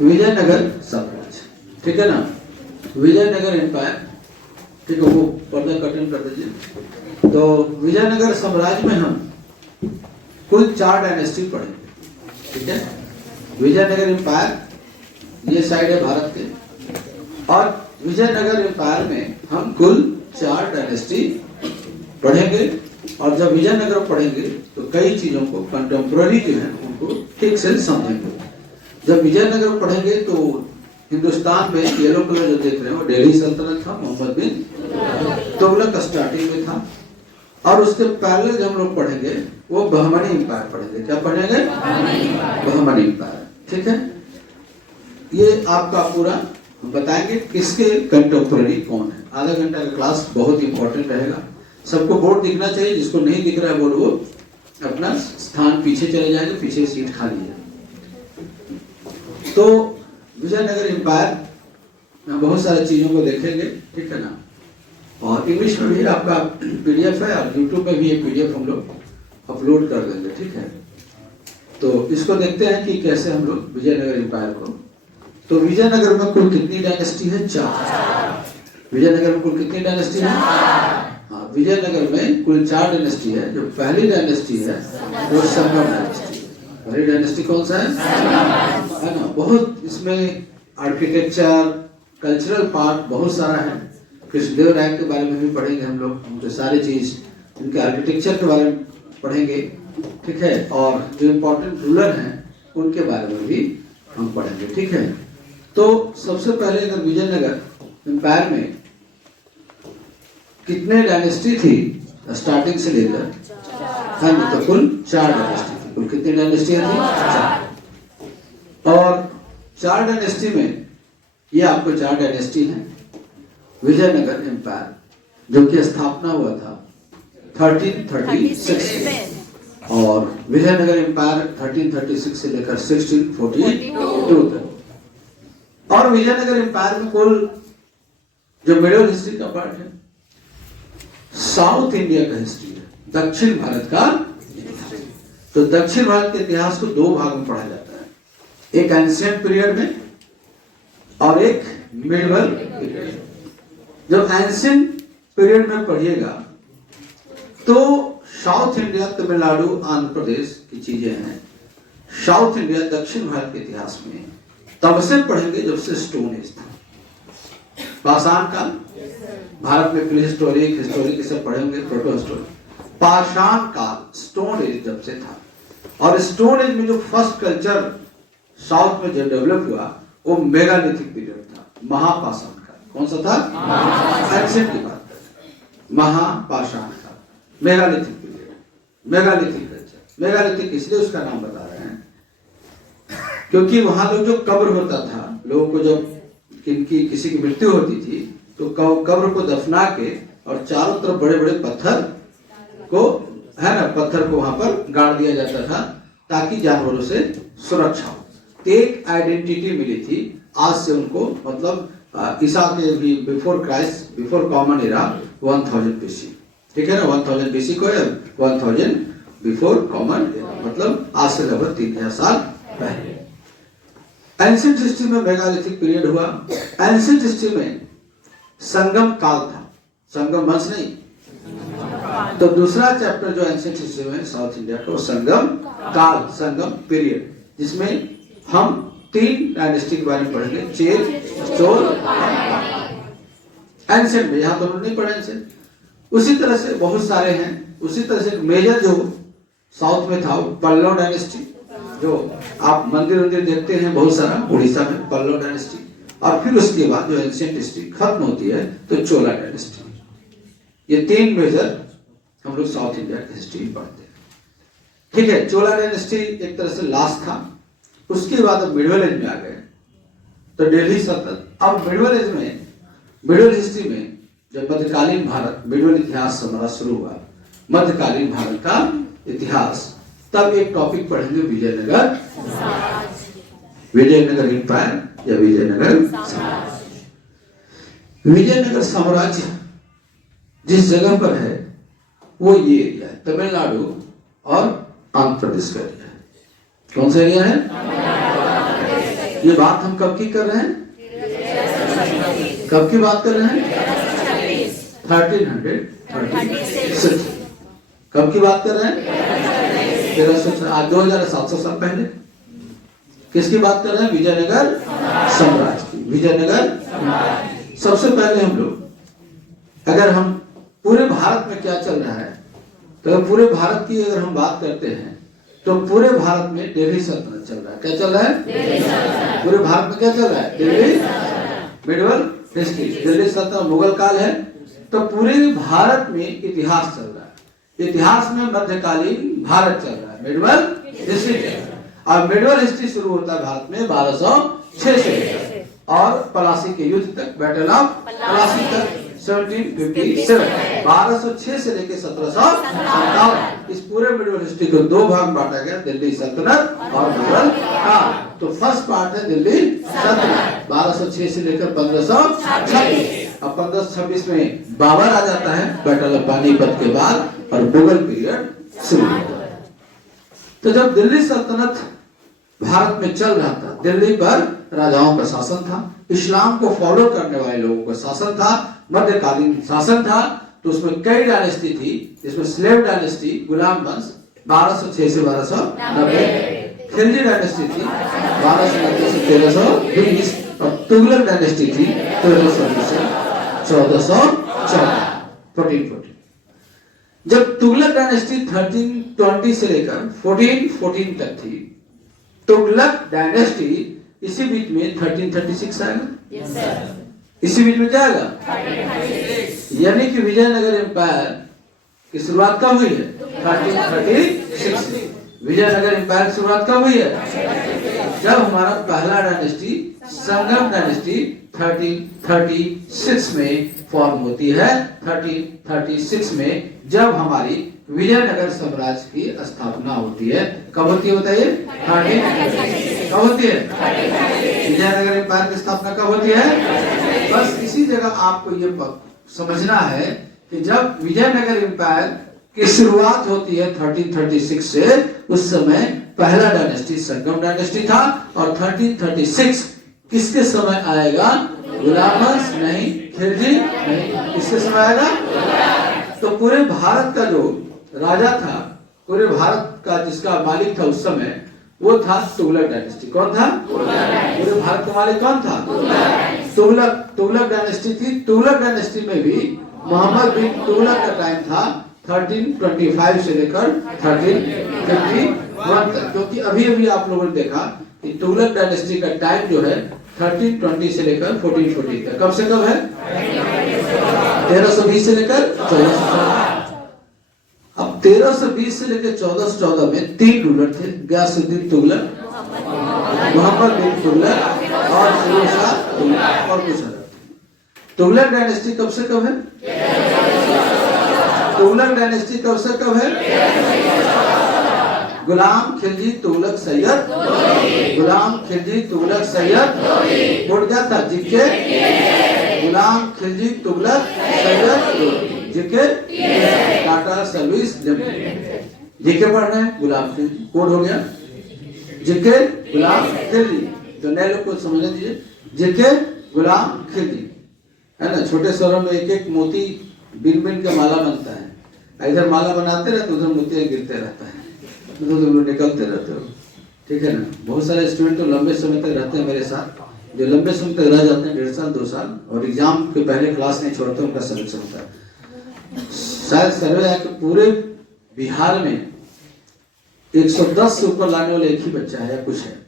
विजयनगर साम्राज्य, ठीक है ना, विजयनगर एम्पायर, ठीक है, वो पर्दा कर्टन कर दीजिए। तो विजयनगर साम्राज्य में हम कुल 4 डायनेस्टी पढ़ेंगे, ठीक है। विजयनगर एम्पायर ये साइड है भारत के, और विजयनगर एम्पायर में हम कुल 4 डायनेस्टी पढ़ेंगे। और जब विजयनगर पढ़ेंगे तो कई चीजों को कंटेम्प्रेरी जो है उनको ठीक से समझेंगे। जब विजयनगर पढ़ेंगे तो हिंदुस्तान में येलो कलर जो देख रहे हैं वो दिल्ली सल्तनत था, मोहम्मद बिन तुगलक स्टार्टिंग में था। और उसके पहले जब हम लोग पढ़ेंगे वो बहमनी एम्पायर पढ़ेंगे। क्या पढ़ेंगे? बहमनी एम्पायर, ठीक है। ये आपका पूरा बताएंगे किसके कंटेम्प्रेरी कौन है। आधा घंटा का क्लास बहुत इंपॉर्टेंट रहेगा। सबको बोर्ड दिखना चाहिए, जिसको नहीं दिख रहा है बोर्ड वो अपना स्थान पीछे चले जाएंगे, पीछे सीट खाली है। तो विजयनगर एम्पायर में बहुत सारी चीजों को देखेंगे, ठीक है ना। और इंग्लिश में भी आपका पीडीएफ है और यूट्यूब पे भी ये पीडीएफ हम लोग अपलोड कर देंगे, ठीक है। तो इसको देखते हैं कि कैसे हम लोग विजयनगर एम्पायर को। तो विजयनगर में कुल कितनी डायनेस्टी है? 4। विजयनगर में कुल कितनी डायनेस्टी है? हाँ, विजयनगर में कुल 4 डायनेस्टी है। जो पहली डायनेस्टी है वो संगम डायनेस्टी है। पहली डायनेस्टी कौन सा है ना। बहुत इसमें आर्किटेक्चर, कल्चरल पार्ट बहुत सारा है। कृष्णदेव राय के बारे में भी पढ़ेंगे हम लोग, उनके सारी चीज, उनके आर्किटेक्चर के बारे में पढ़ेंगे, ठीक है। और जो इम्पोर्टेंट रूलर हैं उनके बारे में भी हम पढ़ेंगे, ठीक है। तो सबसे पहले अगर विजयनगर एम्पायर में कितने डायनेस्टी थी स्टार्टिंग से लेकर, है ना, तो कुल 4 डायनेस्टी थी। कुल कितनी डायनेस्टी थी? 4। और 4 डायनेस्टी में ये आपको 4 डायनेस्टी है। विजयनगर एम्पायर जो कि स्थापना हुआ था 1336 में, और विजयनगर एम्पायर 1336 से लेकर 1642 तक। और विजयनगर एम्पायर में कुल जो मिडिल हिस्ट्री का पार्ट है, साउथ इंडिया का हिस्ट्री है, दक्षिण भारत का इतिहास। तो दक्षिण भारत के इतिहास को 2 भाग में पढ़ा जाता है, एक एंशिएंट पीरियड में और एक मिडिवल पीरियड। जब एंशिएंट पीरियड में पढ़िएगा तो साउथ इंडिया, तमिलनाडु, आंध्र प्रदेश की चीजें हैं। साउथ इंडिया, दक्षिण भारत के इतिहास में तब से पढ़ेंगे जब से स्टोन एज था, पाषाण काल। भारत में प्रीहिस्टोरिक, हिस्टोरिक से पढ़ेंगे, प्रोटो हिस्टोरिक। पाषाण काल, स्टोन एज जब से था। और स्टोन एज में जो फर्स्ट कल्चर साउथ में जो डेवलप हुआ वो मेगालिथिक पीरियड था, महापाषाण काल। कौन सा था? एंशिएंट की बात करें, महापाषाण काल, megalithic period, megalithic culture. Megalithic इसलिए उसका नाम बता रहे हैं क्योंकि वहां लोग जो कब्र होता था, लोगों को जब किसी की मृत्यु होती थी तो कब्र को दफना के और चारों तरफ बड़े बड़े पत्थर को, है ना, पत्थर को वहां पर गाड़ दिया जाता था ताकि जानवरों से सुरक्षा हो। एक आइडेंटिटी मिली थी आज से उनको, मतलब ईसा के भी before Christ, before common era 1000 BC, ठीक है ना। 1000 BC को 1000 बिफोर कॉमन एरा, मतलब आज से लगभग 3000 साल पहले। एंशिएंट हिस्ट्री में मेगालिथिक पीरियड हुआ। एंशिएंट हिस्ट्री में संगम काल था, संगम वंश नहीं। तो दूसरा चैप्टर जो एंशिएंट हिस्ट्री में साउथ इंडिया का, संगम काल, संगम पीरियड, जिसमें हम 3 डायनेस्टी के बारे में पढ़ेंगे, चेर, चोल। एंशिएंट में यहाँ तो नहीं पढ़े एंशिएंट। उसी तरह से बहुत सारे हैं। उसी तरह से मेजर जो साउथ में था पल्लव डायनेस्टी, जो आप मंदिर वंदिर देखते हैं बहुत सारा उड़ीसा में, पल्लव डायनेस्टी। और फिर उसके बाद जो एंशिएंट हिस्ट्री खत्म होती है तो चोला डायनेस्टी। ये 3 मेजर हम लोग साउथ इंडिया की हिस्ट्री पढ़ते हैं, ठीक है। चोला डायनेस्टी एक तरह से लास्ट था। उसके बाद अब मिडिवल एज में आ गए तो दिल्ली सल्तनत। अब मिडिवल एज में, मिडिवल हिस्ट्री में जब मध्यकालीन भारत, मिडिवल इतिहास हमारा शुरू हुआ, मध्यकालीन भारत का इतिहास, तब एक टॉपिक पढ़ेंगे विजयनगर, विजयनगर एम्पायर या विजयनगर साम्राज्य। विजयनगर साम्राज्य जिस जगह पर है वो ये एरिया है, तमिलनाडु और आंध्र प्रदेश का एरिया है। कौन सा एरिया है? ये बात हम कब की कर रहे हैं? कब की बात कर रहे हैं? 1336। कब की बात कर रहे हैं? 2700 साल पहले। किसकी बात कर रहे हैं? विजयनगर साम्राज्य की। विजयनगर सबसे पहले हम लोग, अगर हम पूरे भारत में क्या चल रहा है, तो पूरे भारत की अगर हम बात करते हैं तो पूरे भारत में दिल्ली सल्तनत चल रहा है। क्या चल रहा है? पूरे भारत में क्या चल रहा है? दिल्ली मिडवल हिस्ट्री, दिल्ली सल्तनत मुगल काल है। तो पूरे भारत में इतिहास चल रहा है। इतिहास में मध्यकालीन भारत चल रहा है, मिडवल हिस्ट्री चल रहा है। और मिडवल हिस्ट्री शुरू होता है भारत में 1206 से और पलासी के युद्ध तक, बैटल ऑफ पलासी तक 1757। 1206 से लेकर 1757। इस पूरे मिडवल हिस्ट्री को दो भाग में बांटा गया, दिल्ली सल्तनत और मुगल काल। तो फर्स्ट पार्ट है दिल्ली सल्तनत 1206 से लेकर 1526। अब 1526 में बाबर आ जाता है बैटल ऑफ पानीपत के बाद और मुगल पीरियड शुरू होता है। तो जब दिल्ली सल्तनत भारत में चल रहा था, दिल्ली पर राजाओं का शासन था, इस्लाम को फॉलो करने वाले लोगों का शासन था, मध्यकालीन शासन था। तो उसमें कई डायनेस्टी थी, जिसमें स्लेव डायनेस्टी, गुलाम वंश 1206 से 1290, खिलजी डायनेस्टी थी 1290 से 1320 और तुगलक डायनेस्टी थी 1320 से 1414। जब तुगलक डायनेस्टी 1320 से लेकर 1414 तक थी, तुगलक डायनेस्टी इसी बीच में 1336 आएगा। इसी बीच में क्या आएगा? यानी कि विजयनगर एम्पायर की शुरुआत कब हुई है? 1336 से। विजयनगर एम्पायर की शुरुआत कब हुई है? जब हमारा पहला डायनेस्टी संगम डायनेस्टी 1336 में फॉर्म होती है। 1336 में जब हमारी विजयनगर साम्राज्य की स्थापना होती है। कब होती है बताइए? कब होती है? विजयनगर एम्पायर की स्थापना कब होती है? बस इसी जगह आपको ये समझना है कि जब विजयनगर एम्पायर की शुरुआत होती है 1336 से, उस समय पहला डायनेस्टी संगम डायनेस्टी था और 1336 किसके समय आएगा? गुलाम वंश नहीं, खिलजी नहीं, किसके समय आएगा? तो पूरे भारत का जो राजा था, पूरे भारत का जिसका मालिक था उस समय, वो था तुगलक डायनेस्टी। कौन था? पूरे भारत का मालिक कौन था? तुगलक डायनेस्टी थी। तुगलक डायनेस्टी में भी मोहम्मद बिन तुगलक का टाइम था 1325 से लेकर 1351 तक। क्योंकि अभी अभी आप लोगों ने देखा कि तुगलक डायनेस्टी का टाइम जो है 1320 से लेकर 1440 तक। कब से कब है? 1320 से लेकर 1414। अब 1320 से लेकर 1414 में 3 रूलर थे, गयासुद्दीन तुगलक, मोहम्मद बिन तुगलक और फिरोज शाह तुगलक और कुछ अलग। तुगलक डायनेस्टी कब से कब है? तुगलक डायनेस्टी कब से कब है? गुलाम खिलजी तुगलक सैयद, गुलाम खिलजी तुगलक सैयद उड़ जाता जिके, गुलाम खिलजी तुगलक सैयद जिके टाटा सर्विस लिमिटेड। जिके पढ़ रहे हैं, गुलाम खिलजी कोड हो गया, जिके गुलाम खिलजी। तो नए लोग को समझने दीजिए, जिके गुलाम खिलजी है ना। छोटे स्वरों में एक एक मोती बिन बिन के माला बनता है। इधर माला बनाते रहते, उधर मोतियां गिरते रहता है, उधर निकलते रहते हो, ठीक है ना। बहुत सारे स्टूडेंट तो लंबे समय तक रहते हैं मेरे साथ, जो लंबे समय तक रह जाते हैं 1.5 साल 2 साल और एग्जाम के पहले क्लास नहीं छोड़ते, उनका सिलेक्शन होता है। शायद सर्वे है कि पूरे बिहार में 110 से ऊपर लाने वाले एक ही बच्चा है या कुछ है।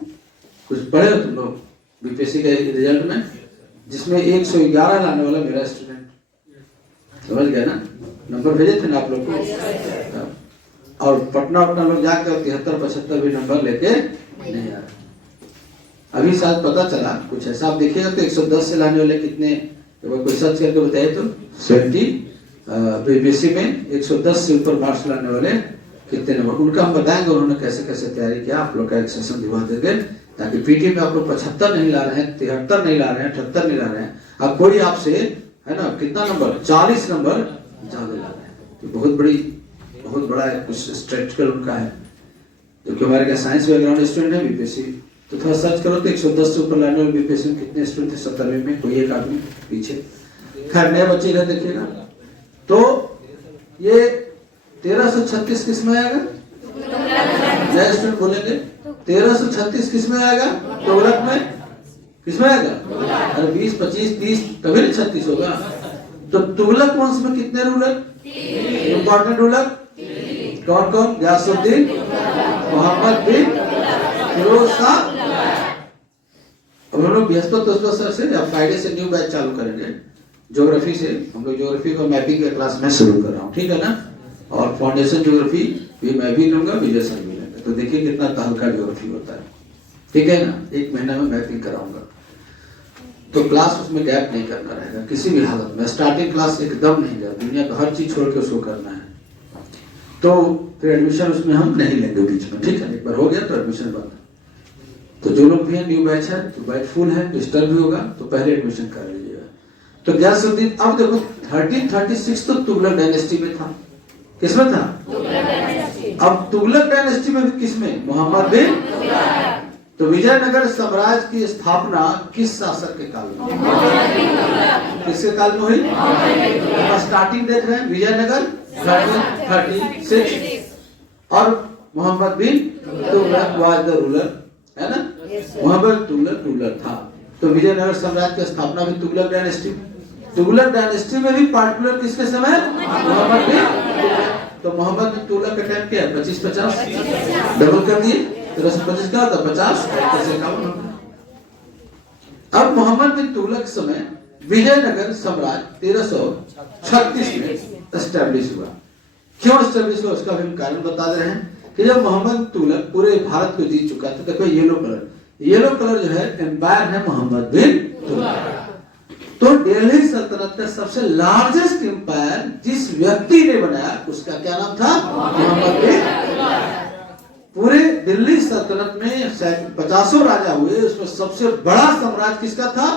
कुछ पढ़े हो तुम लोग बीपीएससी के रिजल्ट में, जिसमें 111 लाने वाला मेरा स्टूडेंट। समझ गए ना? नंबर भेजे थे ना आप लोग को। और पटना लोग जाकर 73-75 भी नंबर लेके नहीं आ रहा। अभी शायद पता चला कुछ ऐसा, आप देखिएगा तो 110 से लाने वाले कितने, कोई सर्च करके बताइए तो 70 बीपीएससी में 110 से ऊपर मार्क्स लाने वाले कितने नंबर, उनका हम बताएंगे उन्होंने कैसे कैसे तैयारी किया। आप लोग का एक सेशन दिखा देंगे ताकि पीटी में आप लोग 75 नहीं ला रहे हैं, 73 नहीं ला रहे हैं, 78 नहीं ला रहे हैं। अब कोई आपसे है ना कितना नंबर, 40 नंबर ज्यादा ला रहे हैं। तो बहुत बड़ा कुछ स्ट्रेटजिकल उनका है, क्योंकि हमारे क्या साइंस बैकग्राउंड स्टूडेंट है, बीपीएससी तो थोड़ा सर्च करो तो 110 से ऊपर लाने वाले बीपीएससी में कितने स्टूडेंट थे 97 में, कोई एक आदमी पीछे। खैर नए बच्चे इधर देखिएगा, तो ये 1336 किस में आएगा? नए स्टूडेंट बोलेंगे 1336 किस में आएगा? तुगलक में। किस में आएगा? अरे 20, 25, 30 कभी नहीं 36 होगा। तो तुगलक वंश में कितने रूलर? इंपॉर्टेंट रूलर कौन कौन? गयासुद्दीन, मोहम्मद बिन, फिरोज शाह। अब हम लोग बृहस्पति से या फ्राइडे से न्यू बैच चालू करेंगे ज्योग्राफी से। हम लोग ज्योग्राफी को मैपिंग के क्लास में शुरू कर रहा हूँ, ठीक है ना। और फाउंडेशन ज्योग्राफी भी मैं भी लूंगा, विजय सर भी लेंगे। तो देखिए कितना हल्का ज्योग्राफी होता है, ठीक है ना। 1 महीना में मैपिंग कराऊंगा, तो क्लास उसमें गैप नहीं करना रहेगा किसी भी हालत में। स्टार्टिंग क्लास एकदम नहीं जाए, दुनिया का हर चीज छोड़ के उसको करना है। तो फिर एडमिशन उसमें हम नहीं लेंगे बीच में, ठीक है। एक बार हो गया तो एडमिशन बंद। तो जो लोग भी हैं न्यू बैच है, तो बैच फुल है, डिस्टर्ब भी होगा तो पहले एडमिशन कर लीजिएगा। तो गयासुद्दीन, अब देखो 1336 तो तुगलक डायनेस्टी में था। किसमें था? अब तुगलक डायनेस्टी में भी किसमें? मोहम्मद बिन। तो विजयनगर साम्राज्य की स्थापना किस शासक के काल में? किसके काल में हुई? स्टार्टिंग देख रहे हैं, विजयनगर 1336 और मोहम्मद बिन तुगलक वाज द रूलर, है ना। मोहम्मद तुगलक रूलर था। तो विजयनगर साम्राज्य की स्थापना भी तुगलक डायनेस्टी। तुगलक डायनेस्टी में भी पार्टिकुलर किसके समय? मोहम्मद बिन। तो मोहम्मद बिन तुगलक का टाइम क्या है? 25-50 डबल कर दिए, 1325 का था 50, 51। अब मोहम्मद बिन तुगलक समय विजयनगर साम्राज्य 1336 में एस्टेब्लिश हुआ। क्यों एस्टेब्लिश हुआ उसका भी हम कारण बता दे रहे हैं कि जब मोहम्मद तुगलक पूरे भारत को जीत चुका था। देखो येलो कलर जो है एम्पायर है मोहम्मद बिन तुगलक। तो दिल्ली सल्तनत का सबसे लार्जेस्ट एम्पायर जिस व्यक्ति ने बनाया उसका क्या नाम था? मोहम्मद बिन। पूरे दिल्ली सल्तनत में 50 राजा हुए, उसमें सबसे बड़ा साम्राज्य किसका था?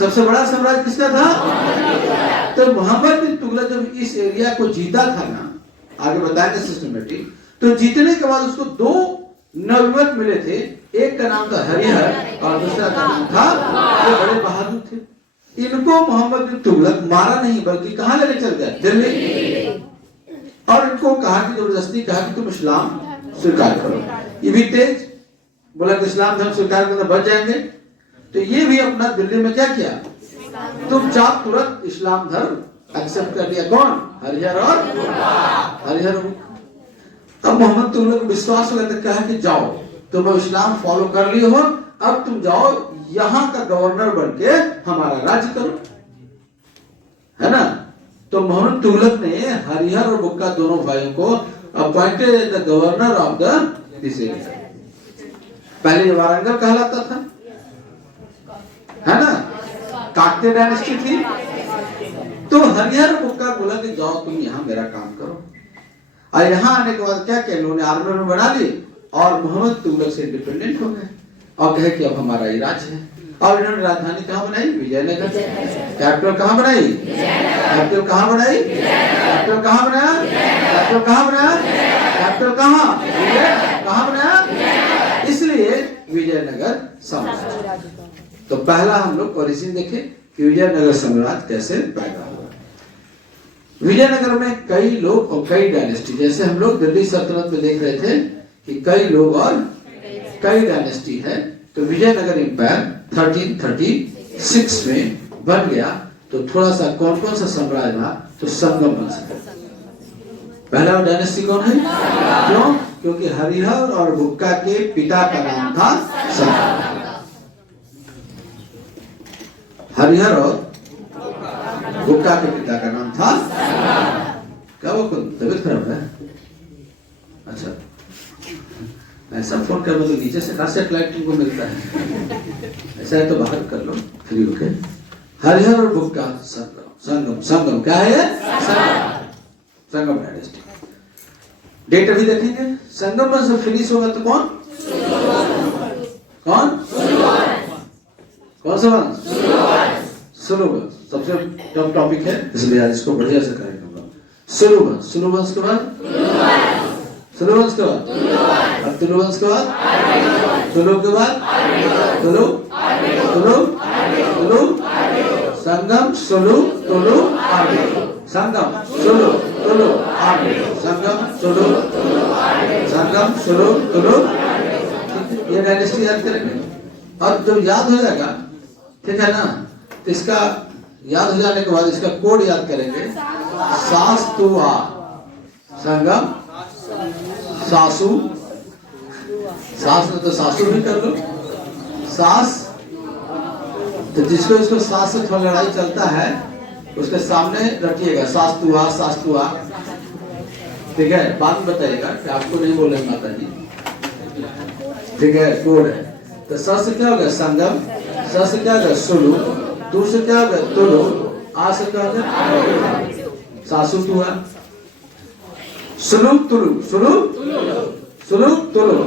सबसे बड़ा साम्राज्य किसका था? तो मोहम्मद बिन तुगलक जब इस एरिया को जीता था ना, आगे बताएंगे सिस्टमेटिक, तो जीतने के बाद उसको 2 नवयुवक मिले थे। एक का नाम था हरिहर और दूसरा का नाम था, ये बड़े बहादुर थे। इनको मोहम्मद बिन तुगलक मारा नहीं बल्कि कहां लेके चल गया? दिल्ली। और इनको कहा कि जबरदस्ती कहा कि तुम इस्लाम स्वीकार करो। ये भी तेज बोला कि इस्लाम धर्म स्वीकार करना बच जाएंगे। तो ये भी अपना दिल्ली में क्या किया? चुपचाप तुरंत इस्लाम धर्म एक्सेप्ट कर लिया। कौन? हरिहर और हरिहर। अब मोहम्मद तुगलक को विश्वास हो गया तो कहा कि जाओ तुम इस्लाम फॉलो कर लिए हो, अब तुम जाओ यहाँ का गवर्नर बन के हमारा राज्य करो, है ना। तो मोहम्मद तुगलक ने हरिहर और बुक्का दोनों भाइयों को appointed the governor of the this area. पहले ये वारंगल कहलाता था, है ना, काकतीय डायनेस्टी थी। तो हरिहर और बुक्का बोला कि जाओ तुम यहाँ मेरा काम करो। और यहाँ आने के बाद क्या किया? इन्होंने आर्मी में बना ली और मोहम्मद तुगलक से इंडिपेंडेंट हो गए और कहे कि अब हमारा ये राज्य है। और इन्होंने राजधानी कहाँ बनाई? विजयनगर। कैपिटल कहाँ बनाई? कैपिटल कहाँ बनाई? कैपिटल कहाँ बनाया? कैपिटल कहाँ बनाया? कैपिटल कहाँ बनाया? इसलिए विजयनगर साम्राज्य। तो पहला हम लोग ओरिजिन देखे कि विजयनगर साम्राज्य कैसे पैदा हुआ। विजयनगर में कई लोग और कई डायनेस्टी, जैसे हम लोग दिल्ली सल्तनत में देख रहे थे कि कई लोग और कई डायनेस्टी है। तो विजयनगर एम्पायर 1336 में बन गया। तो थोड़ा सा कौन कौन सा साम्राज्य था? तो संगम वंश। पहला डायनेस्टी कौन है? क्यों? क्योंकि हरिहर और बुक्का के पिता का नाम था संगम। हरिहर और बुक्का के पिता का नाम था। क्या वो तबीयत खराब है? अच्छा, ऐसा फोन कर तो नीचे से सैटेलाइट को मिलता है। ऐसा है तो बाहर कर लो फ्री होके। हरिहर और बुक्का संगम क्या है? संगम डायनेस्टी। डेट अभी देखेंगे। संगम में से फिनिश होगा तो कौन सा वंश? सुलु वंश। सबसे टफ टॉपिक है इसलिए आज इसको बढ़िया से करेंगे। सुलु वंश के बाद तुलु वंश के बाद तुलु के बाद तुलु तुलु तुलु संगम सुलु तुलु आगे संगम सुलु तुलु आगे संगम सुलु संगम सुलु तुलु। ये डायनेस्टी याद करेंगे और जब याद हो जाएगा, ठीक है ना, तो इसका याद हो जाने के बाद इसका कोड याद करेंगे। सास्तुआ संगम सासु, सास में तो सासु भी कर लो, सास, तो जिसको इसको सास से थोड़ा लड़ाई चलता है उसके सामने रखिएगा सास्तुआ, ठीक है। बाद में बताइएगा कि आपको नहीं बोले माता जी, ठीक है, कोड है। तो स से क्या होगा संगम, स से क्या होगा सुलु, तू से क्या होगा तुलु, आ से क्या होगा सासु तुआ, सुलु तुलु सुलु सुलु तुलु।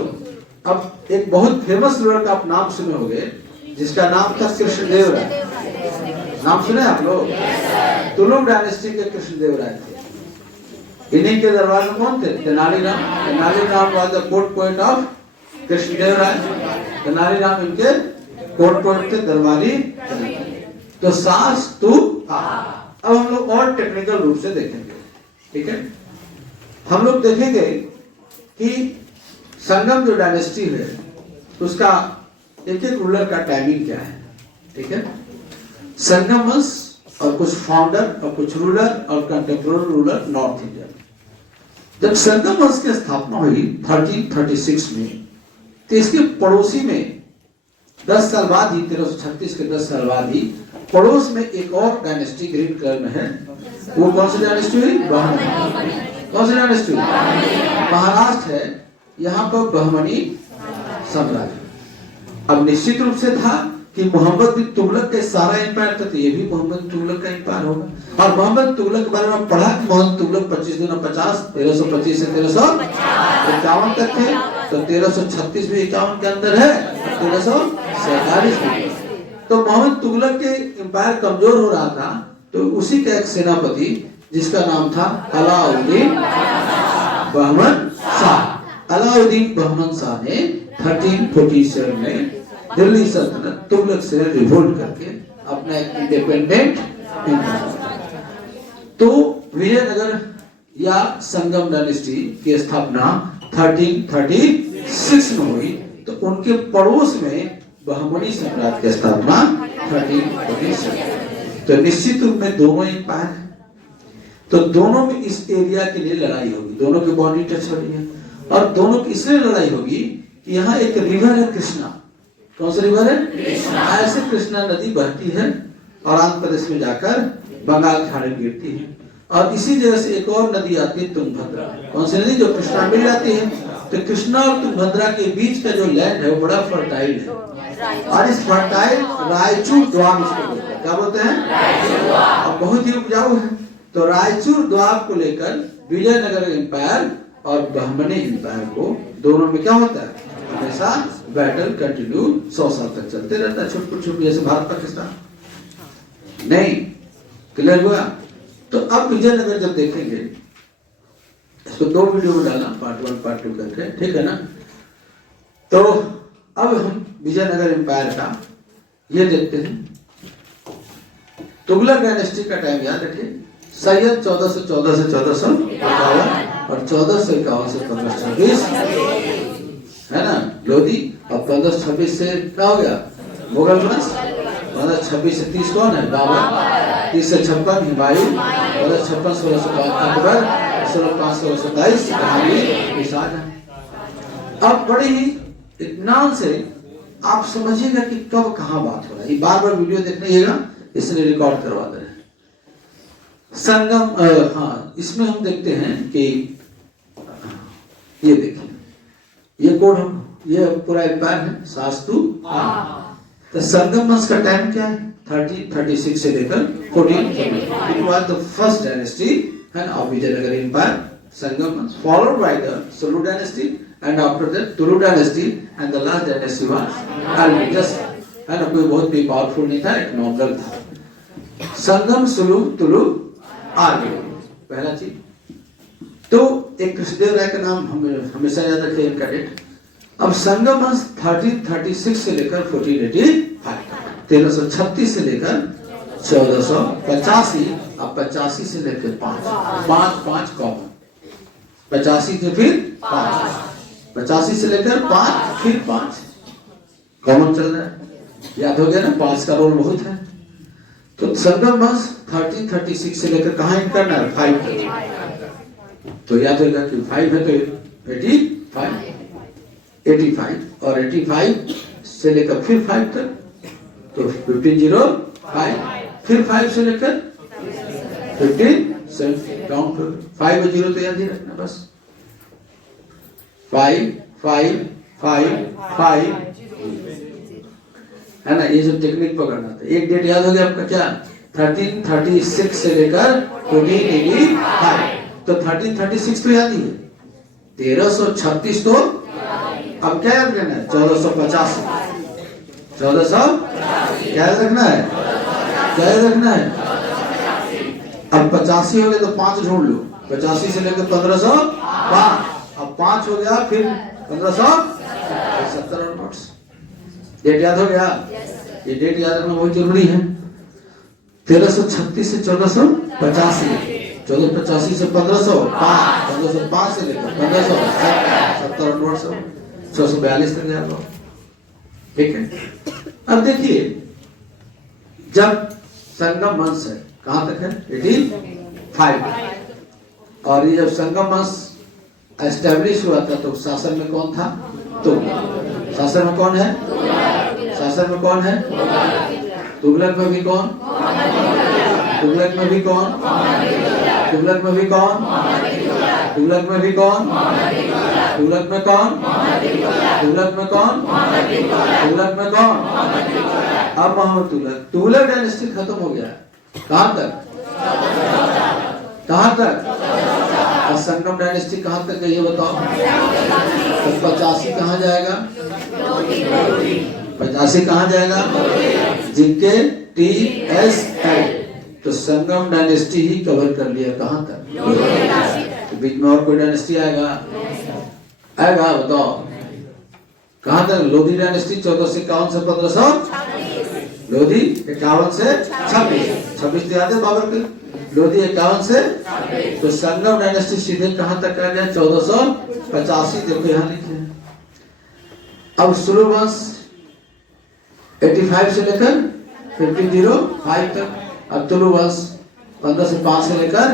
अब एक बहुत फेमस लॉयर का आप नाम सुने होंगे जिसका नाम था कृष्णदेव राय, नाम सुने आप लोग? तुलु डायनेस्टी के कृष्णदेव राय थे। इन्हीं के दरबार में कौन थे? Tenaliram was the court poet of Krishnadev Rai. Tenaliram इनके कोर्ट पोएट थे, दरबारी। तो सास तू आ। अब हम लोग और टेक्निकल रूप से देखेंगे, ठीक है। हम लोग देखेंगे कि संगम जो डायनेस्टी है उसका एक एक रूलर का टाइमिंग क्या है, ठीक है। संगम वंश और कुछ फाउंडर और कुछ रूलर और कंटेम्पोररी रूलर नॉर्थ इंडिया। जब संगम वंश की स्थापना हुई 1336 में, तो इसके पड़ोसी में 10 साल बाद ही 1336 के 10 साल बाद ही पड़ोस में एक और डायनेस्टी ग्रीन कलर में है। वो कौन सी डायनेस्टी हुई? कौन सी डायनेस्टी? महाराष्ट्र है, यहाँ पर बहमनी साम्राज्य। अब निश्चित रूप से था कि मोहम्मद बिन तुगलक का सारा एम्पायर था, तो ये भी मोहम्मद तुगलक का एम्पायर होगा। और मोहम्मद तुगलक के बारे में पढ़ा कि मोहम्मद तुगलक 25 दूना 50, 1325 से 1351 तक थे, तो 1336 भी 51 के अंदर है, 1347 में। तो मोहम्मद तुगलक के एम्पायर कमजोर हो रहा था, तो उसी का एक सेनापति जिसका नाम था अलाउद्दीन बहमन शाह। अलाउद्दीन बहमन शाह ने 1347 में दिल्ली सल्तनत तुगलक से रिवोल्ट करके अपना एक इंडिपेंडेंट तो विजयनगर या संगम डायनेस्टी की स्थापना 1336 में हुई। तो उनके पड़ोस में बहमनी साम्राज्य की स्थापना 1347। तो निश्चित रूप में दोनों एम्पायर है, तो दोनों में इस एरिया के लिए लड़ाई होगी, दोनों की बॉर्डर टच हो रही है। और दोनों की इसलिए लड़ाई होगी कि यहाँ एक रिवर है कृष्णा। कौन सा रिवर है? कृष्णा। ऐसे कृष्णा नदी बहती है और आंध्र प्रदेश में जाकर बंगाल खाड़ी में गिरती है। और इसी जगह से एक और नदी आती है तुंगभद्रा। कौन सी नदी? जो कृष्णा मिल जाती है। तो कृष्णा और तुंगभद्रा के बीच का जो लैंड है वो बड़ा फर्टाइल है, और इस फर्टाइल रायचूर द्वाब इसको बोलते हैं। क्या बोलते हैं? और बहुत ही उपजाऊ है। तो रायचूर द्वाब को लेकर विजयनगर एम्पायर और बहमनी एम्पायर को दोनों में क्या होता है? हमेशा बैटल कंटिन्यू 100 साल तक चलते रहता है, छुट जैसे भारत पाकिस्तान। नहीं, क्लियर हुआ? तो अब विजयनगर जब देखेंगे, इसको 2 वीडियो में डालना, पार्ट 1 पार्ट 2 करके, ठीक है ना। तो अब हम विजयनगर एम्पायर का ये देखते हैं। तुगलक डायनेस्टी का टाइम याद रखिए। सैयद 1414 से 1451 और 1451 से 1526 है ना लोधी। और 1526 से क्या हो गया? मुगल वंश। 1526 से 30 कौन है? बाबर। 30 से 56 हुमायूं। 1556 1605 अकबर। 1605 1627 जहांगीर शाहजहां। अब बड़े ही इत्मीनान से आप समझिएगा कि कब कहां बात हो रहा है। ये बार बार वीडियो देखिएगा, इसलिए रिकॉर्ड करवा दे रहे हैं। संगम हाँ, इसमें हम देखते हैं कि ये देखिए, ये कोड हम, ये पूरा एम्पायर है सास्तु। तो संगम वंश का टाइम क्या है? 1336 से लेकर 1430। It was the first dynasty and of Vijayanagar empire, Sangam वंश, followed by the Saluva dynasty and after that Tuluva dynasty and the last dynasty was अल्बिजस। है ना, कोई बहुत भी पावरफुल नहीं था, एक नॉर्मल था। संगम सुलु तुलु आगे पहला चीज। तो एक कृष्णदेव राय का नाम हमेशा याद रखिए, इनका डेट अब संगम वंश 1336 से लेकर 1485, 1336 से लेकर 1485, अब 85 से लेकर 5 कॉमन, 85 से फिर 5, 85 से लेकर 5 फिर 5 कॉमन चल रहा है। याद हो गया ना, 5 का रोल बहुत है। तो संगम वंश 1336 से लेकर कहाँ एंड करना है? 5 तक। तो याद होगा कि 5 है तो 85 और 85 से लेकर फिर 5 तक, तो 1505, फिर 5 से लेकर 15 काउंट 5 और 0 तो याद ही रखना बस। 5 5 5 5 है ना, ये जो टेक्निक पकड़ना था। एक डेट याद हो गया आपका क्या? 1336 से लेकर 1485, तो 1336 तो याद ही है। 1336 तो अब क्या याद रखना है? 1485, 1400 क्या याद रखना है? क्या याद रखना है? अब 85 हो गया तो 5 ढूंढ लो, 85 से लेकर 1505, अब 5 हो गया फिर 1570 और नोट्स। डेट याद हो गया? ये डेट याद रखना बहुत जरूरी है। 1336 से 1485, 1485 से 1505, 1505 से लेकर 1570 और नोट्स 642 तक जाएगा। ठीक है। अब देखिए, जब संगम वंश है कहां तक है? 85, और ये जब संगम वंश एस्टेब्लिश हुआ था तो शासन में कौन था? तुगलक। शासन में कौन है? शासन में कौन है? तुगलक में भी कौन? तुगलक में भी कौन? तुगलक में भी कौन? तुगलक में भी कौन? तुगलक में कौन? तुगलक में कौन? तुगलक में कौन? अब मोहम्मद तुगलक। तुगलक डायनेस्टी खत्म हो गया। कहां तक? कहां तक? और संगम डायनेस्टी कहां तक है ये बताओ? तो 85 कहां जाएगा? 85 कहां जाएगा? जिनके TSL, तो संगम डायनेस्टी ही कवर कर लिया। कहां तक? तो बीच में और कोई डायनेस्टी आएगा? आएगा बताओ? कहां तक? लोधी डायनेस्टी 1451 से 1500, लोधी 51 से 26 तो याद है बाबर के? लोधी 51 से, तो संगम डायनेस्टी सीधे कहां तक आ गया? 1485। देखो यहां लिखे हैं। अब सुलु वंश 85 से लेकर 1505 तक, अब तुलु वंश 15 से 5 से लेकर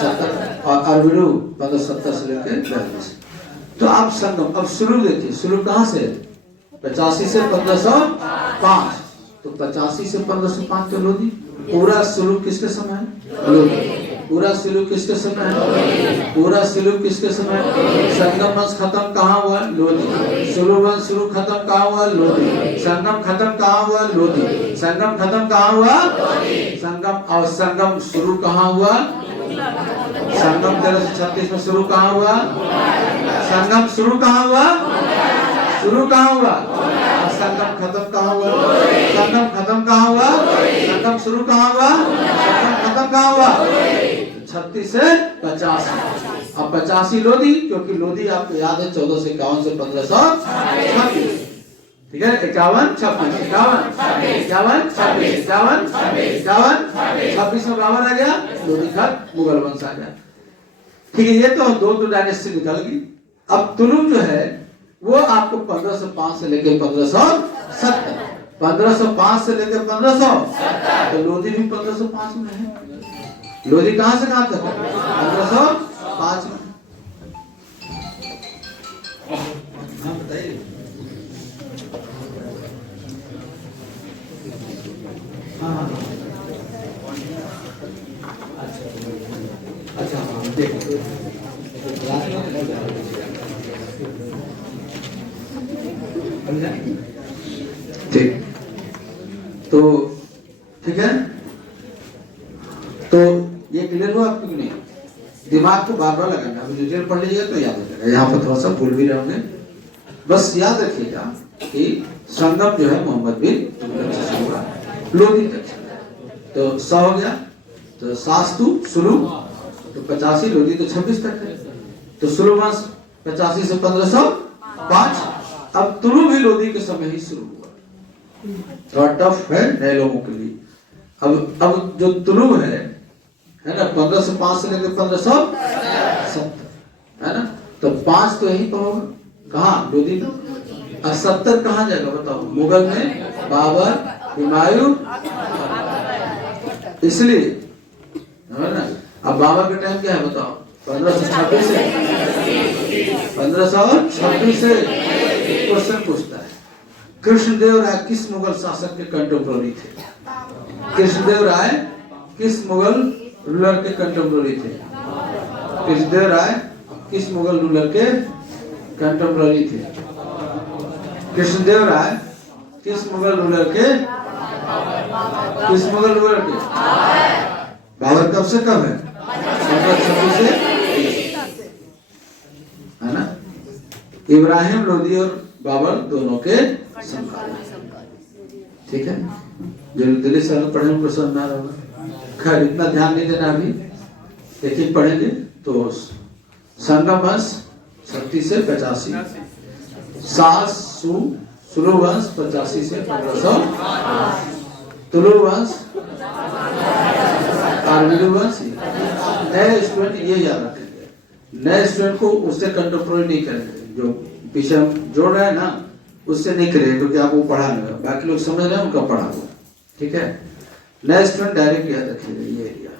70, और अरविडु 1570 से लेकर 42। तो आप संगम, अब सुलु देखिए, सुलु कहां से? 85 से 1505, तो 85 से 1505 तो लोधी। पूरा सुलु किसके समय है? लोधी। पूरा सुलु किसके समय है? पूरा सुलु किसके समय? संगम वंश खत्म कहाँ हुआ? लोधी। सुलु वंश शुरू खत्म कहाँ हुआ? लोधी। संगम खत्म कहाँ हुआ? लोधी। संगम खत्म कहाँ हुआ? संगम, और संगम शुरू कहाँ हुआ? संगम 1336 में शुरू कहाँ हुआ? संगम शुरू कहाँ हुआ? शुरू कहाँ हुआ? संगम खत्म कहाँ हुआ? संगम खत्म कहाँ हुआ? संगम शुरू कहाँ हुआ? संगम खत्म कहाँ हुआ? 36 से 85। अब 85 लोधी, क्योंकि लोधी आपको याद है 1451 से 1536। ठीक है, 51 56 51 51 56 51 51 26 में बाबर आ गया, लोधी खत्म, मुगल वंश आ गया। ठीक है, ये तो दो डायनेस्टी निकल गई। अब तुलुक जो है वो आपको 1505 से लेकर 1570, 1505 से लेकर 1500, तो लोधी भी 1505 में है। लोधी कहां से कहां तक? 1505 में। हाँ बताइए। हाँ अच्छा हाँ देखो ठीक, तो ठीक है, तो ये क्लियर हुआ आपको कि नहीं? दिमाग को बार बार लगाना, अभी डिटेल पढ़ लीजिएगा तो याद हो जाएगा। यहाँ पर थोड़ा सा भूल भी रहे होंगे, बस याद रखिएगा कि संगम जो है मोहम्मद बिन तुगलक से शुरू हुआ, लोधी तक तो 100 हो गया, तो सास्तु सुलु तो 85, लोधी तो 26 तक है, तो सुलु वंश 85 से 1505, अब तुलु भी लोधी के समय ही शुरू हुआ, थोड़ा टफ है नए लोगों के लिए। अब जो तुलु है ना, 1505 से लेकर 1570 है ना, तो 5 तो यही पर होगा, कहाँ लोधी में, और 70 कहाँ जाएगा बताओ, मुगल में बाबर, हुमायूं, इसलिए है ना। अब बाबर का टाइम क्या है बताओ, 1526 से 1526 से। क्वेश्चन पूछता है, कृष्णदेव राय किस मुगल शासक के कंटेम्पोररी थे? कृष्णदेव राय किस मुगल रूलर के कंटेम्पोररी थे? कृष्णदेव राय किस मुगल रूलर के कंटेम्पोररी थे? कृष्णदेव राय किस मुगल रूलर के, किस मुगल रूलर के? बाबर कब से कब है? 1526 से, है ना। इब्राहिम लोधी और बाबर दोनों के समकालीन, ठीक है। जो दिल्ली से पढ़े उनको समझ आ रहा होगा, खैर इतना ध्यान नहीं देना अभी, लेकिन पढ़ेंगे तो संगम वंश 36 से 85, सुलु वंश 85 से 1500, तुलु वंश, आर्मिलु वंश। नए स्टूडेंट ये याद रखेंगे, नए स्टूडेंट को उससे कंटेम्पोररी नहीं करेंगे, जो पीछे हम जोड़ रहे हैं ना उससे नहीं करेंगे, क्योंकि आप वो पढ़ा नहीं, बाकी लोग समझ रहे हैं उनका पढ़ा हुआ, ठीक है। नए स्टूडेंट डायरेक्ट याद रखेंगे ये एरिया,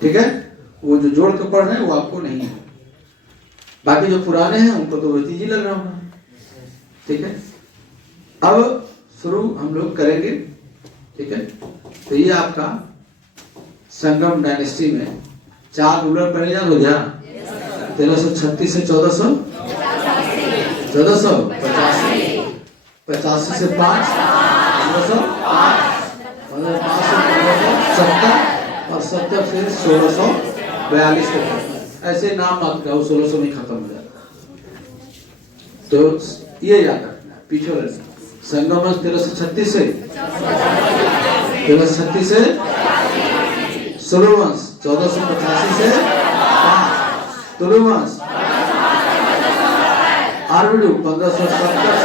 ठीक है। वो जो जोड़ के पढ़ रहे हैं वो आपको नहीं है, बाकी जो पुराने हैं उनको तो वही लग रहा होगा, ठीक है। अब शुरू हम लोग करेंगे, ठीक है। तो ये आपका संगम डायनेस्टी में 4 रूलर पहले याद हो गया, 1336 से 1485, 85 से 5 1505, 1505 से 1570 और 70 से 1642 तक। ऐसे नाम मत कहो, 1600 में खत्म हो जाता। तो ये याद रखना, पीछे रहना। संगम वंश 1336 से 1336 से, सुलु वंश 1485 से 5, तुलु वंश आर्मिलु 1570 से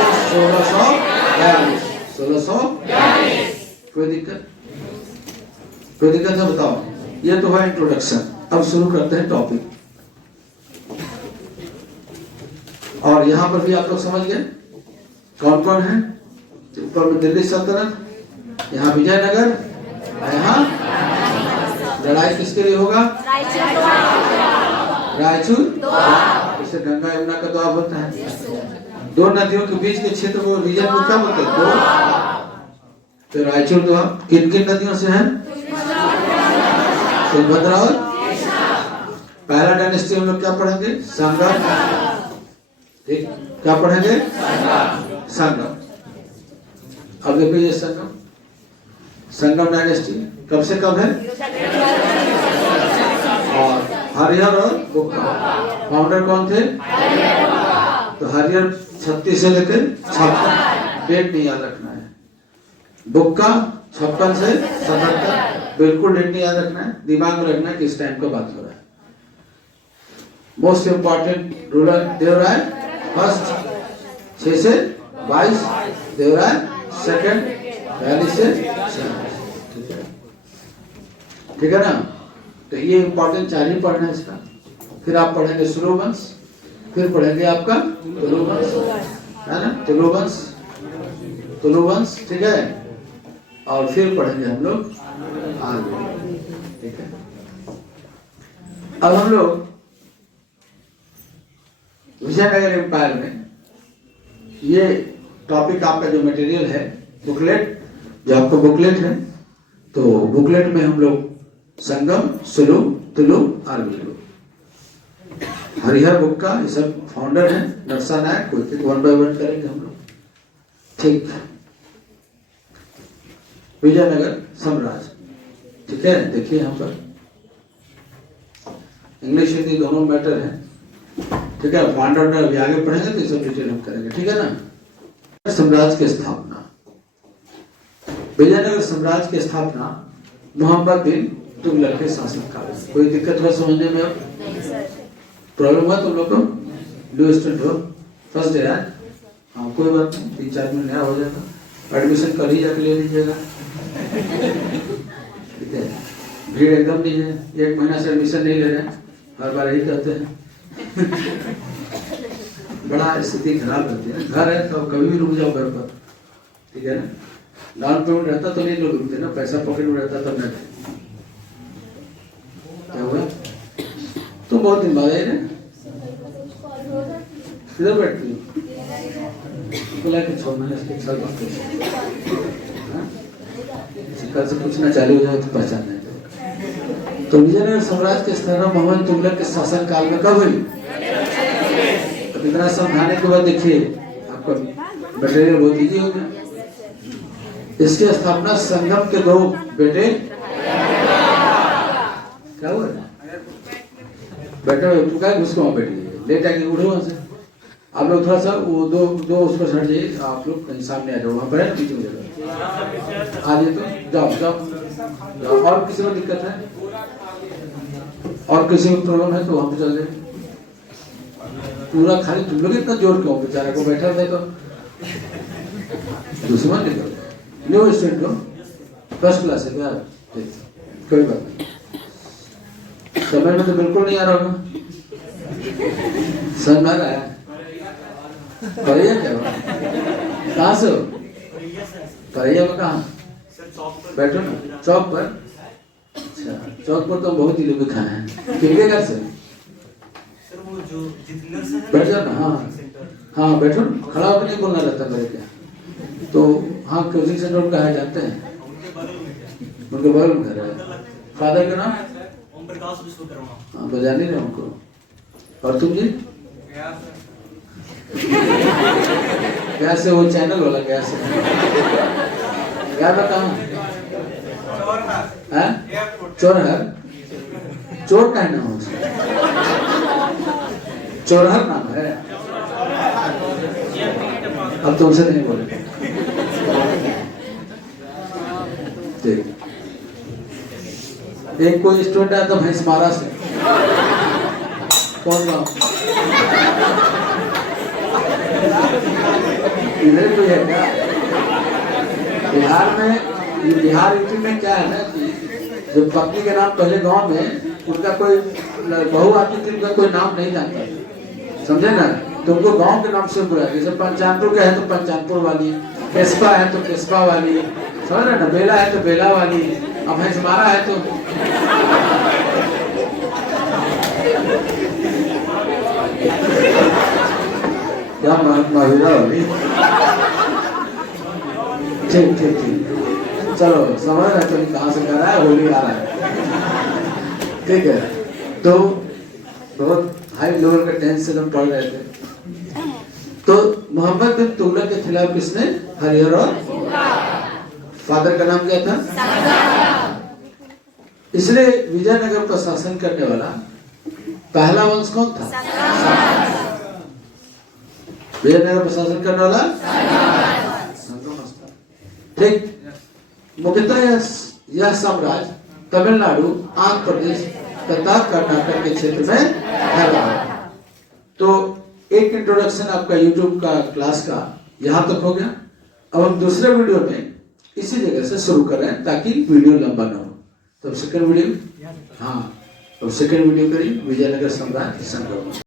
1642। कोई दिक्कत है बताओ? ये तो है इंट्रोडक्शन। अब शुरू करते हैं टॉपिक। और यहाँ पर भी आप लोग समझ गए कौन कौन है। ऊपर में दिल्ली सल्तनत, यहाँ विजयनगर, यहाँ लड़ाई किसके लिए होगा? रायचूर, इसे गंगा यमुना का द्वार होता है। 2 नदियों के बीच के क्षेत्र को रीजन को क्या बोलते हैं? 2। तो रायचूर द्वार किन किन नदियों से है? सोनभद्रा और पहला डायनेस्टी हम लोग क्या पढ़ेंगे? संगम। ठीक, क्या पढ़ेंगे? संगम। अब देखो ये संगम डायनेस्टी कब से कब है? और हरिहर और बुक्का फाउंडर कौन थे? तो हरिहर 36 से लेकर 56, डेट नहीं याद रखना है। बुक्का 56 से 77, बिल्कुल डेट नहीं याद रखना है, दिमाग में रखना है किस टाइम का बात हो रहा है। Most important ruler Devaraya first 6 से 22, देवराय सेकंड 42 से 46, ठीक है ना। तो ये इंपॉर्टेंट 4 ही पढ़ना है इसका। फिर आप पढ़ेंगे सुलु वंश, फिर पढ़ेंगे आपका तुलु वंश, है ना, तुलु वंश, ठीक है। और फिर पढ़ेंगे हम लोग आगे, ठीक है। अब हम लोग विजयनगर एम्पायर में ये टॉपिक आपका जो मटेरियल है, बुकलेट, जो आपका बुकलेट है, तो बुकलेट में हम लोग संगम, सुलु, तुलु, आर्मिलु, हरिहर, बुक्का, ये सब फाउंडर हैं। नरसा नायक, कोई 1 बाय 1 करेंगे हम लोग, ठीक। विजयनगर साम्राज्य, ठीक है। देखिए यहाँ पर इंग्लिश हिंदी दोनों मैटर है, ठीक है। फाउंडर अभी आगे पढ़ेंगे तो ये सब डिटेल हम करेंगे, ठीक है ना। साम्राज्य की स्थापना, विजयनगर साम्राज्य की स्थापना मोहम्मद बिन तुगलक के शासनकाल में। कोई दिक्कत हो समझने में? प्रॉब्लम हुआ तुम लोग को? न्यू स्टूडेंट हो, फर्स्ट डे है, हाँ कोई बात नहीं, 3-4 दिन नया हो जाएगा, एडमिशन कल ही जाके ले लीजिएगा। ठीक है, भीड़ एकदम नहीं है, 1 महीना से एडमिशन नहीं ले रहे हैं, हर बार यही कहते हैं। बड़ा स्थिति खराब रहती है। घर है तो कभी भी रुक जाओ घर पर, ठीक है ना। डाउन पेमेंट रहता तो नहीं लोग रुकते ना, पैसा पॉकेट में रहता तब नहीं। क्या हुआ? तुम बहुत दिन बाद आई ना, किधर बैठती हो? बोला कि 6 महीने से 1 साल बात करते, कल से पूछना चालू हो जाए तो पहचान नहीं। तो विजयनगर साम्राज्य के स्थापना मोहम्मद तुगलक के शासन काल में कब हुई? अब इतना समझाने के बाद देखिए आपका मटेरियल बहुत इजी हो गया। इसकी स्थापना संगम के 2 बेटे, क्या हुआ? बेटे तू क्या घुस बैठी लेट आके उठो वहां से। आप लोग थोड़ा सा वो दो उस पर हट जाइए, आप लोग कहीं सामने आ जाओ, वहां पर है पीछे जगह आ जाइए, तो जाओ। और किसी को दिक्कत है और किसी को प्रॉब्लम है तो वहां पे चल जाए। पूरा खाली तुम लोग इतना जोर क्यों? बेचारा को बैठा थे तो दुश्मन निकल गए। न्यू स्टूडेंट हो, फर्स्ट क्लास है क्या? कोई बात नहीं, समय में तो बिल्कुल नहीं आ रहा होगा, समझ में आ रहा है? परिया क्या? कहाँ से हो? परिया में कहाँ? बैठो ना चौक पर। अच्छा, चौक पर तो बहुत ही लोग खाए हैं। किनके घर से? बैठ जाओ ना। हाँ बैठो ना, खड़ा होकर नहीं बोलना रहता मेरे क्या। तो हाँ, कोचिंग सेंटर कहाँ है जानते हैं? उनके बगल में घर है। फादर का नाम? हाँ बजा नहीं रहे उनको। और तुम जी? कैसे? वो चैनल वाला कैसे? क्या कहाँ? चोरहर। चोर का नाम है उसका? चोरहर नाम है। अब तुमसे नहीं बोले। ठीक, एक कोई स्टूडेंट है तो भैंसमारा से। कौन गाँव? इधर कोई है क्या? बिहार में, बिहार यूपी में क्या है ना कि जो पत्नी के नाम पहले गांव में उनका कोई बहू आती थी, उनका कोई नाम नहीं जानता, समझे ना। तो उनको गांव के नाम से बुलाया। जैसे पंचानपुर का है तो पंचानपुर वाली, केसपा है तो केसपा वाली, समझ रहे ना। बेला है तो बेला वाली, अब भैंसमारा है तो क्या महात्मा हीरा वाली। ठीक, चलो समझ रहे तो कहाँ से कर रहा है, होली आ रहा है। ठीक है, तो बहुत हाई लेवल का टेंशन हम पढ़ रहे थे। तो मोहम्मद बिन तुगलक के खिलाफ किसने? हरिहर और फादर का नाम क्या था? इसलिए विजयनगर पर शासन करने वाला पहला वंश कौन था? विजयनगर पर शासन करने वाला ठीक। मुख्यतः यह साम्राज्य तमिलनाडु, आंध्र प्रदेश तथा कर्नाटक के क्षेत्र में फैला। तो एक इंट्रोडक्शन आपका यूट्यूब का क्लास का यहाँ तक हो गया। अब हम दूसरे वीडियो में इसी जगह से शुरू कर रहे हैं ताकि वीडियो लंबा ना हो। तो सेकंड वीडियो, हाँ, अब सेकंड वीडियो करिए विजयनगर साम्राज्य संगम।